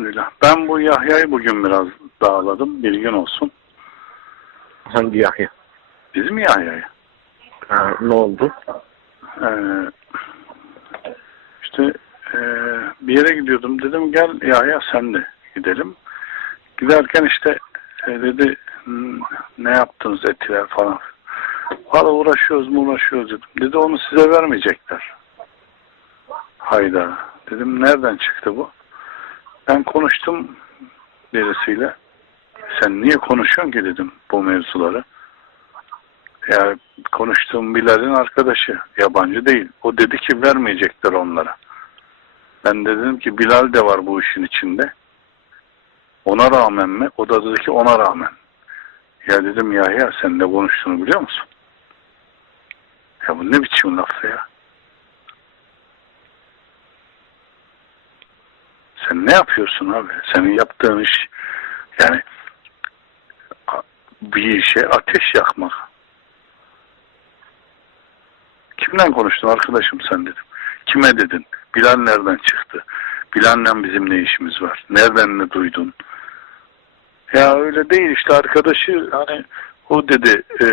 öyle. Ben bu Yahya'yı bugün biraz dağladım. Bilgin olsun. Hangi Yahya? Bizim Yahya'yı. Ha, ne oldu? Ee, işte e, bir yere gidiyordum. Dedim gel Yahya sen de gidelim. Giderken işte e, dedi "Hmm, ne yaptınız ettiler falan. Valla uğraşıyoruz mu uğraşıyoruz dedim. Dedi onu size vermeyecekler. Hayda. Dedim nereden çıktı bu? Ben konuştum birisiyle. Sen niye konuşuyorsun ki dedim bu mevzuları. Ya konuştuğum Bilal'in arkadaşı. Yabancı değil. O dedi ki vermeyecekler onlara. Ben de dedim ki Bilal de var bu işin içinde. Ona rağmen mi? O da dedi ki ona rağmen. Ya dedim ya ya sen ne konuştuğunu biliyor musun? Ya bu ne biçim laf ya? Sen ne yapıyorsun abi? Senin yaptığın iş yani bir işe ateş yakmak. Kimden konuştun arkadaşım sen dedim. Kime dedin? Bilal nereden çıktı? Bilal'le bizim ne işimiz var? Nereden ne duydun? Ya öyle değil işte arkadaşı hani o dedi e,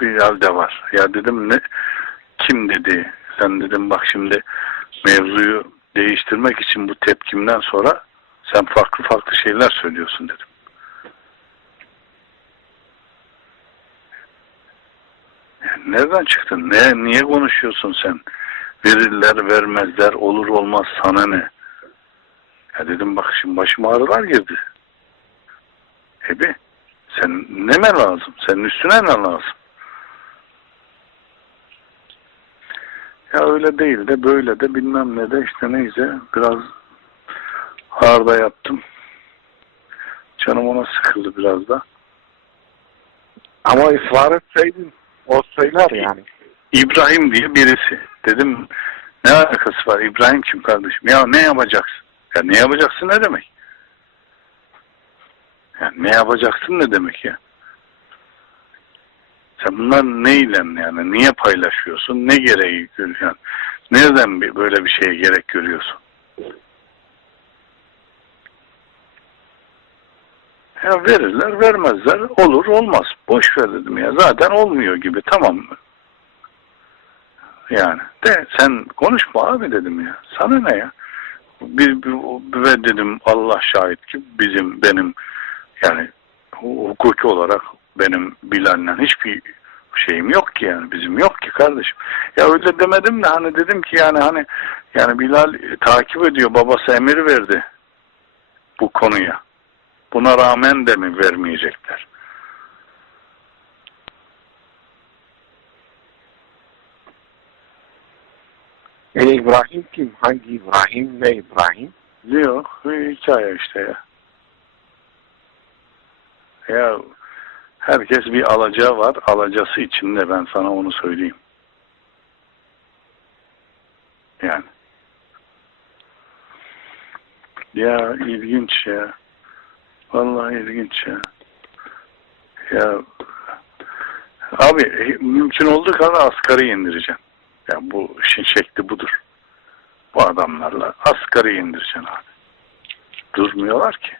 Bilal de var. Ya dedim ne kim dedi? Sen dedim bak şimdi mevzuyu değiştirmek için bu tepkimden sonra sen farklı farklı şeyler söylüyorsun dedim. Ya Nereden çıktın? Ne, niye konuşuyorsun sen? Verirler, vermezler, olur olmaz sana ne? Ya dedim bak şimdi başıma ağrılar girdi. Ebi, sen ne mi lazım? Senin üstüne ne lazım? Ya öyle değil de böyle de bilmem ne de işte neyse biraz ağırda yaptım. Canım ona sıkıldı biraz da. Ama ısrar etseydin o söyler yani. İbrahim diye birisi. Dedim ne alakası var? İbrahim kim kardeşim? Ya ne yapacaksın? Ya ne yapacaksın ne demek? Ya ne yapacaksın ne demek ya? Sen bunlar neyle yani? Niye paylaşıyorsun? Ne gereği görüyorsun? Nereden böyle bir şeye gerek görüyorsun? Ya verirler, vermezler. Olur, olmaz. Boş ver dedim ya. Zaten olmuyor gibi. Tamam mı? Yani de sen konuşma abi dedim ya. Sana ne ya? Bir, bir, ve dedim Allah şahit ki bizim benim yani hu- hukuki olarak benim Bilal'le hiçbir şeyim yok ki yani bizim yok ki kardeşim. Ya öyle demedim de hani dedim ki yani hani yani Bilal e, takip ediyor babası emir verdi bu konuya. Buna rağmen de mi vermeyecekler? E İbrahim kim? Hangi İbrahim? Ne İbrahim? Yok hikaye işte ya. Ya herkes bir alacağı var. Alacası içinde ben sana onu söyleyeyim. Yani. Ya ilginç ya. Vallahi ilginç ya. Ya abi mümkün olduğu kadar asgari indireceğim. Ya bu işin şekli budur. Bu adamlarla asgari indireceksin abi. Durmuyorlar ki.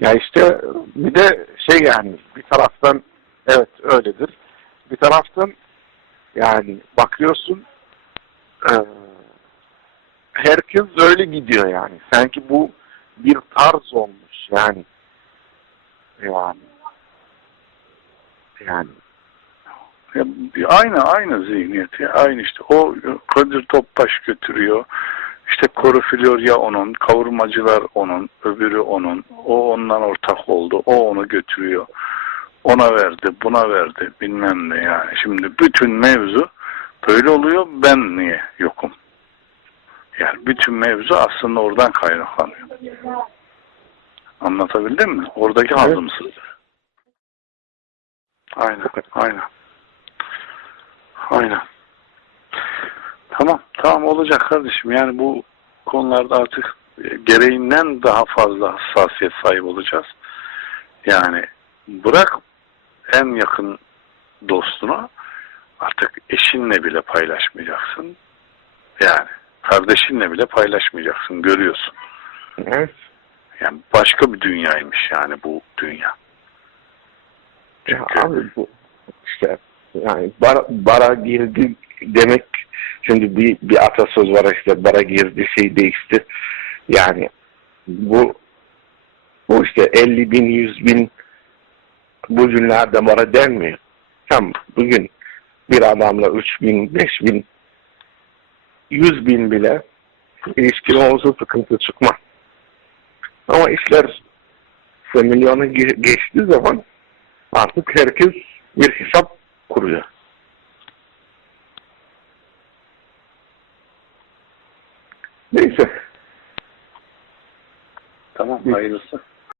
Ya işte bir de şey yani bir taraftan evet öyledir. Bir taraftan yani bakıyorsun eee, herkes öyle gidiyor yani. Sanki bu bir tarz olmuş yani. Yani. Yani. Aynı aynı zihniyet ya. Aynı işte. O Kadir Topbaş götürüyor. İşte Koru Florya onun, kavurmacılar onun, öbürü onun. O ondan ortak oldu. O onu götürüyor. Ona verdi, buna verdi. Bilmem ne yani. Şimdi bütün mevzu böyle oluyor. Ben niye yokum? Yani bütün mevzu aslında oradan kaynaklanıyor. Anlatabildim mi? Oradaki Evet. hazımsızlık. Aynen, aynen. Aynen. Tamam, tamam olacak kardeşim. Yani bu konularda artık e, gereğinden daha fazla hassasiyet sahibi olacağız. Yani bırak en yakın dostuna artık eşinle bile paylaşmayacaksın. Yani kardeşinle bile paylaşmayacaksın. Görüyorsun. Evet. Yani başka bir dünyaymış yani bu dünya. Ya Çünkü abi bu işte yani bara, bara girdi demek şimdi bir, bir atasöz var işte bara girdi şey değişti. Yani bu bu işte 50 bin 100 bin bu günlerde bara denmiyor. Tam bugün bir adamla 3 bin 5 bin 100 bin bile ilişkin olsa sıkıntı çıkmaz. Ama işler ge- geçtiği zaman artık herkes bir hesap kuruyor. Neyse. tamam hayırlısı.